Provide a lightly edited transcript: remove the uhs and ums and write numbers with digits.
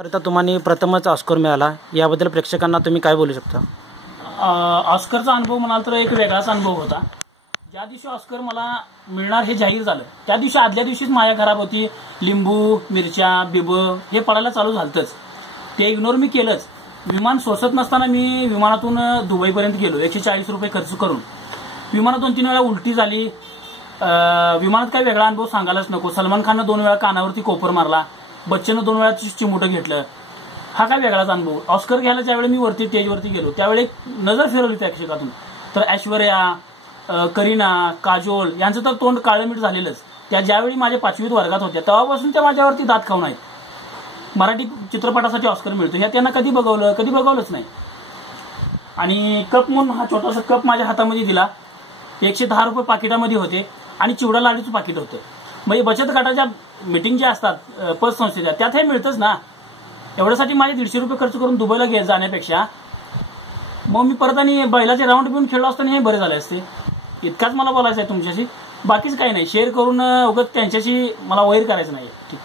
करता तुम्हाला प्रथमच ऑस्कर मिळाला, याबद्दल प्रेक्षकांना तुम्ही काय बोलू शकता? ऑस्करचा अनुभव म्हणाल तर एक वेगळाच अनुभव होता. ज्या दिवशी ऑस्कर मला मिळणार हे जाहीर झालं त्या दिवशी आदल्या दिवशीच माया खराब होती. लिंबू, मिरच्या, बिब हे पडायला चालू झालतंच. ते इग्नोर मी केलंच. विमान सोसत नसताना मी विमानातून दुबईपर्यंत गेलो 140 रुपये खर्च करून. विमानात 2-3 वेळा उलटी झाली. विमानात काही वेगळा अनुभव सांगायलाच नको. सलमान खाननं 2 वेळा कानावरती कोपर मारला. बच्चननं 2 वेळा चिमुटं घेतलं. हा काय वेगळाच अनुभव. ऑस्कर घ्यायला ज्यावेळी मी वरती स्टेजवरती गेलो त्यावेळी नजर फिरवली प्रेक्षकातून तर ऐश्वर्या, करीना, काजोल यांचं तर तोंड काळमीट झालेलंच. त्या ज्यावेळी माझ्या 5वीत वर्गात होत्या तेव्हापासून त्या माझ्यावरती दात खाऊन आहेत. मराठी चित्रपटासाठी ऑस्कर मिळतो ह्या त्यांना कधी बघवलंच नाही. आणि कप म्हणून हा छोटासा कप माझ्या हातामध्ये दिला. 110 रुपये पाकिटामध्ये होते आणि चिवडा लाडूचं पाकिट होतं. म्हणजे बचत गटाच्या मीटिंग ज्या असतात पतसंस्थेच्या त्यात हे मिळतंच ना. एवढ्यासाठी माझे 150 रुपये खर्च करून दुबईला जाण्यापेक्षा मग मी परत आणि बैलाचे राऊंड घेऊन खेळलो असताना हे बरे झाले असते. इतकाच मला बोलायचं आहे तुमच्याशी. बाकीच काही नाही. शेअर करून उगाच त्यांच्याशी मला वैर करायचं नाही. ठीक.